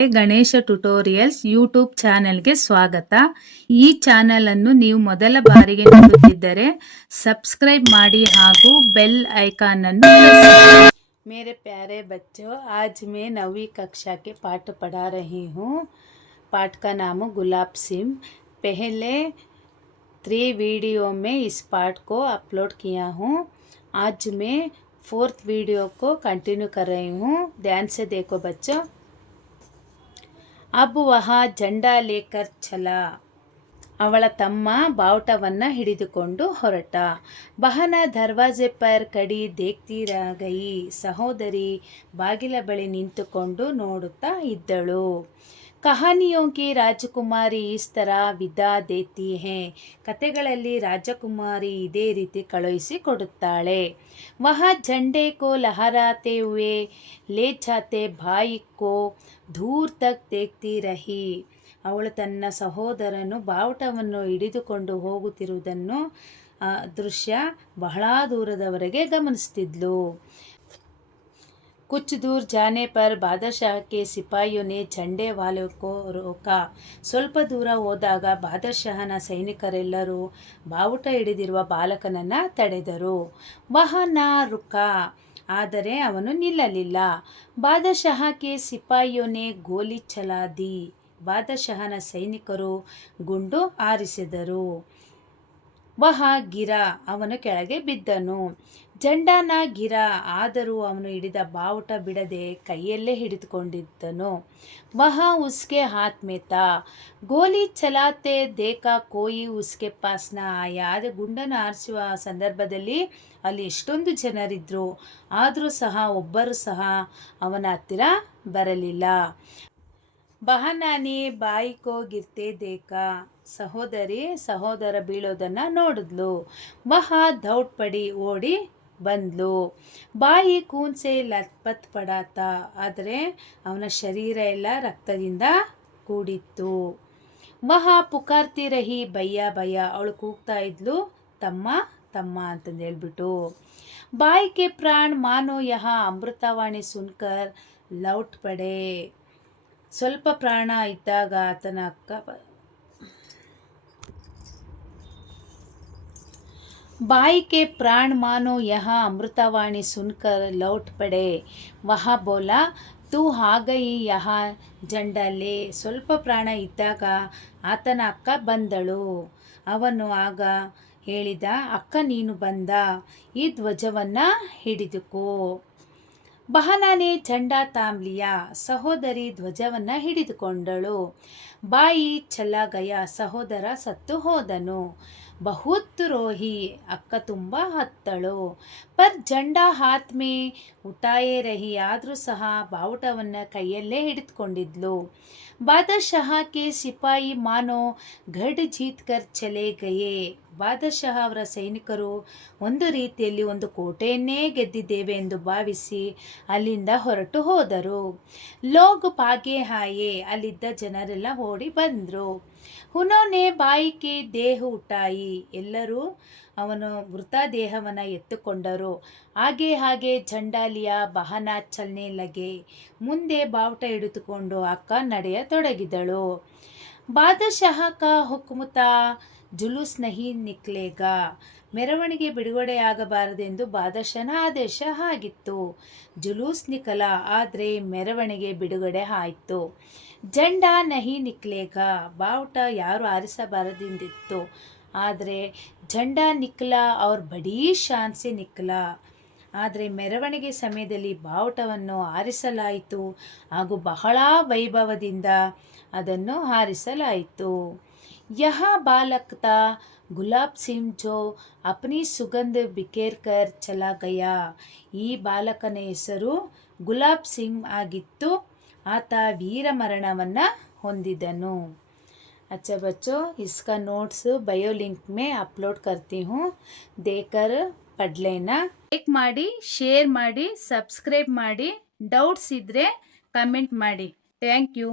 Ganesha tutorials YouTube ಚಾನೆಲ್ಗೆ ಸ್ವಾಗತ. ಈ ಚಾನೆಲ್ ಅನ್ನು ನೀವು ಮೊದಲ ಬಾರಿಗೆ ನೋಡುತ್ತಿದ್ದರೆ ಸಬ್ಸ್ಕ್ರೈಬ್ ಮಾಡಿ ಹಾಗೂ ಬೆಲ್ ಐಕಾನ್ ಅನ್ನು ಪ್ರೆಸ್ ಮಾಡಿ. मेरे प्यारे बच्चों, आज मैं 9वीं कक्षा के पाठ पढ़ा रही हूँ. पाठ का नाम गुलाब सिम. पहले 3 वीडियो में इस पाठ को अपलोड किया हूँ. आज मैं 4th वीडियो को कंटिन्यू कर रही हूँ. ध्यान से देखो बच्चों. अब वह झंडा लेकर चला. ಅವಳ ತಮ್ಮ ಬಾವುಟವನ್ನು ಹಿಡಿದುಕೊಂಡು ಹೊರಟ. ಬಹನ ದರ್ವಾಜೆ ಪರ್ ಕಡಿ ದೇಖ್ತಿ ರಹ ಗಯಿ. ಸಹೋದರಿ ಬಾಗಿಲ ಬಳಿ ನಿಂತುಕೊಂಡು ನೋಡುತ್ತಾ ಇದ್ದಳು. ಕಹಾನಿಯೋ ಕಿ ರಾಜಕುಮಾರಿ ಇಸ್ ತರ ವಿದಾ ದೇತಿ ಹೈ. ಕತೆಗಳಲ್ಲಿ ರಾಜಕುಮಾರಿ ಇದೇ ರೀತಿ ಕಳುಹಿಸಿ ಕೊಡುತ್ತಾಳೆ. ವಹ झंडे को लहराते हुए ले जाते भाई को दूर तक देखती रही. ಅವಳು ತನ್ನ ಸಹೋದರನು ಬಾವುಟವನ್ನು ಹಿಡಿದುಕೊಂಡು ಹೋಗುತ್ತಿರುವುದನ್ನು ದೃಶ್ಯ ಬಹಳ ದೂರದವರೆಗೆ ಗಮನಿಸುತ್ತಿದ್ಲು. कुछ दूर जाने पर बादशाह के सिपाहियों ने झंडे वाले को रोका. ಸ್ವಲ್ಪ ದೂರ ಹೋದಾಗ ಬಾದಶಾಹನ ಸೈನಿಕರೆಲ್ಲರೂ ಬಾವುಟ ಹಿಡಿದಿರುವ ಬಾಲಕನನ್ನು ತಡೆದರು. ವಹನ ರುಕ, ಆದರೆ ಅವನು ನಿಲ್ಲಲಿಲ್ಲ. ಬಾದಶಾಹ ಕೆ ಸಿಪಾಯಿಯೋನೆ ಗೋಲಿ ಚಲಾ ದಿ. ಬಾದಶಾಹನ ಸೈನಿಕರು ಗುಂಡು ಹಾರಿಸಿದರು. ವಹ ಗಿರ, ಅವನು ಕೆಳಗೆ ಬಿದ್ದನು. ಜಂಡಾನ ಗಿರ, ಆದರೂ ಅವನು ಹಿಡಿದ ಬಾವುಟ ಬಿಡದೆ ಕೈಯಲ್ಲೇ ಹಿಡಿದುಕೊಂಡಿದ್ದನು. ವಹ ಉಸ್ಕೆ ಹಾತ್ ಮೇ ತಾ. ಗೋಲಿ ಚಲಾತೆ ದೇಖಾ ಕೋಯಿ ಉಸ್ಕೆ ಪಾಸ್ ನ ಆಯಾ. ಆದರೆ ಗುಂಡನ್ನು ಹಾರಿಸುವ ಸಂದರ್ಭದಲ್ಲಿ ಅಲ್ಲಿ ಎಷ್ಟೊಂದು ಜನರಿದ್ರು, ಆದರೂ ಸಹ ಒಬ್ಬರು ಸಹ ಅವನ ಹತ್ತಿರ ಬರಲಿಲ್ಲ. ಬಹನಾನಿ ಬಾಯಿ ಕೋ ಗಿರ್ತೆ ದೇಖಾ. ಸಹೋದರ ಬೀಳೋದನ್ನು ನೋಡಿದ್ಲು. ವಹ ದೌಡ್ ಪಡಿ, ಓಡಿ ಬಂದ್ಲು. ಬಾಯಿ ಕೂನ್ ಸೆ ಲತ್ಪತ್ ಪಡಾತ, ಆದರೆ ಅವನ ಶರೀರ ಎಲ್ಲ ರಕ್ತದಿಂದ ಕೂಡಿತ್ತು. ವಹ ಪುಕಾರ್ತಿ ರಹಿ ಭಯ್ಯ ಭಯ್ಯ, ಅವಳು ಕೂಗ್ತಾ ಇದ್ಲು ತಮ್ಮ ತಮ್ಮ ಅಂತಂದು ಹೇಳ್ಬಿಟ್ಟು. ಬಾಯಿ ಕೆ ಪ್ರಾಣ್ ಮಾನೋ ಯಹ ಅಮೃತವಾಣಿ ಸುನ್ಕರ್ ಲೌಟ್ ಪಡೆ. ಸ್ವಲ್ಪ ಪ್ರಾಣ ಇದ್ದಾಗ ಆತನ ಅಕ್ಕ ಬಾಯಿ ಕೆ ಪ್ರಾಣ ಮಾನೋ ಯಹ ಅಮೃತವಾಣಿ ಸುನ್ಕರ್ ಲೌಟ್ ಪಡೆ. ವಹ ಬೋಲಾ ತೂ ಹಾಗಯಿ ಯಹ ಜಂಡಾಲೆ. ಸ್ವಲ್ಪ ಪ್ರಾಣ ಇದ್ದಾಗ ಆತನ ಅಕ್ಕ ಬಂದಳು. ಅವನು ಆಗ ಹೇಳಿದ, ಅಕ್ಕ ನೀನು ಬಂದ, ಈ ಧ್ವಜವನ್ನು ಹಿಡಿದುಕೋ. ಬಹನಾನೆ झंडा ತಾಮ್ ಲಿಯಾ. ಸಹೋದರಿ ಧ್ವಜವನ್ನು ಹಿಡಿದುಕೊಂಡಳು. ಬಾಯಿ ಚಲಾ ಗಯ, ಸಹೋದರ ಸತ್ತು ಹೋದನು. ಬಹುತ್ ರೋಹಿ, ಅಕ್ಕ ತುಂಬ ಹತ್ತಳು. ಪರ್ झंडा ಹಾತ್ ಮೇ ಉತಾಯೇ ರಹಿ, ಆದರೂ ಸಹ ಬಾವುಟವನ್ನು ಕೈಯಲ್ಲೇ ಹಿಡಿದುಕೊಂಡಿದ್ಲು. ಬಾದಶಾಹ ಕೆ ಸಿಪಾಯಿ ಮಾನೋ ಗಢ್ ಜೀತ್ ಕರ್ ಚಲೇ ಗಯೇ. ಬಾದಶಾಹ ಅವರ ಸೈನಿಕರು ಒಂದು ರೀತಿಯಲ್ಲಿ ಒಂದು ಕೋಟೆಯನ್ನೇ ಗೆದ್ದಿದ್ದೇವೆ ಎಂದು ಭಾವಿಸಿ ಅಲ್ಲಿಂದ ಹೊರಟು ಹೋದರು. ಲೋಗ್ ಭಾಗೆ ಹಾಯೆ, ಅಲ್ಲಿದ್ದ ಜನರೆಲ್ಲ ಓಡಿ ಬಂದರು. ಉನ್ಹೋನೆ ಬಾಯಿ ಕಿ ದೇಹ ಉಠಾಯಿ, ಎಲ್ಲರೂ ಅವನು ಮೃತ ದೇಹವನ್ನು ಎತ್ತುಕೊಂಡರು. ಹಾಗೆ ಝಂಡಾಲಿಯ ಬಹನ ಚಲ್ನೆ ಲಗೆ. ಮುಂದೆ ಬಾವುಟ ಹಿಡಿದುಕೊಂಡು ಅಕ್ಕ ನಡೆಯತೊಡಗಿದಳು. ಬಾದಶಾಹ ಕಾ ಹುಕ್ಮ್ ತಾ ಜುಲೂಸ್ ನಹಿ ನಿಕ್ಲೇಗಾ. ಮೆರವಣಿಗೆ ಬಿಡುಗಡೆಯಾಗಬಾರದೆಂದು ಬಾದಶಾಹನ ಆದೇಶ ಆಗಿತ್ತು. ಜುಲೂಸ್ ನಿಕಲ, ಆದರೆ ಮೆರವಣಿಗೆ ಬಿಡುಗಡೆ ಆಯಿತು. झंडा ನಹಿ ನಿಕ್ಲೇಗಾ, ಬಾವುಟ ಯಾರು ಹಾರಿಸಬಾರದೆಂದಿತ್ತು. ಆದರೆ झंडा ನಿಕ್ಲಾ ಔರ್ ಬಡೀ ಶಾನ್ ಸೆ ನಿಕ್ಲಾ. ಆದರೆ ಮೆರವಣಿಗೆ ಸಮಯದಲ್ಲಿ ಬಾವುಟವನ್ನು ಹಾರಿಸಲಾಯಿತು ಹಾಗೂ ಬಹಳ ವೈಭವದಿಂದ ಅದನ್ನು ಹಾರಿಸಲಾಯಿತು. ಯಹ ಬಾಲಕ್ ತಾ ಗುಲಾಬ್ ಸಿಂ ಜೋ ಅಪ್ನಿ ಸುಗಂಧ ಬಿಖೇರ್ ಕರ್ ಚಲಾ ಗಯಾ. ಈ ಬಾಲಕನ ಹೆಸರು ಗುಲಾಬ್ ಸಿಂಗ್ ಆಗಿತ್ತು. ಆತ ವೀರ ಮರಣವನ್ನು ಹೊಂದಿದನು. अच्छा बच्चों, इसका नोट्स बायो लिंक में अपलोड करती हूँ, देकर पढ़ लेना. ಲೈಕ್ ಮಾಡಿ, ಶೇರ್ ಮಾಡಿ, ಸಬ್ಸ್ಕ್ರೈಬ್ ಮಾಡಿ. ಡೌಟ್ಸ್ ಇದ್ದರೆ ಕಮೆಂಟ್ ಮಾಡಿ. Thank you.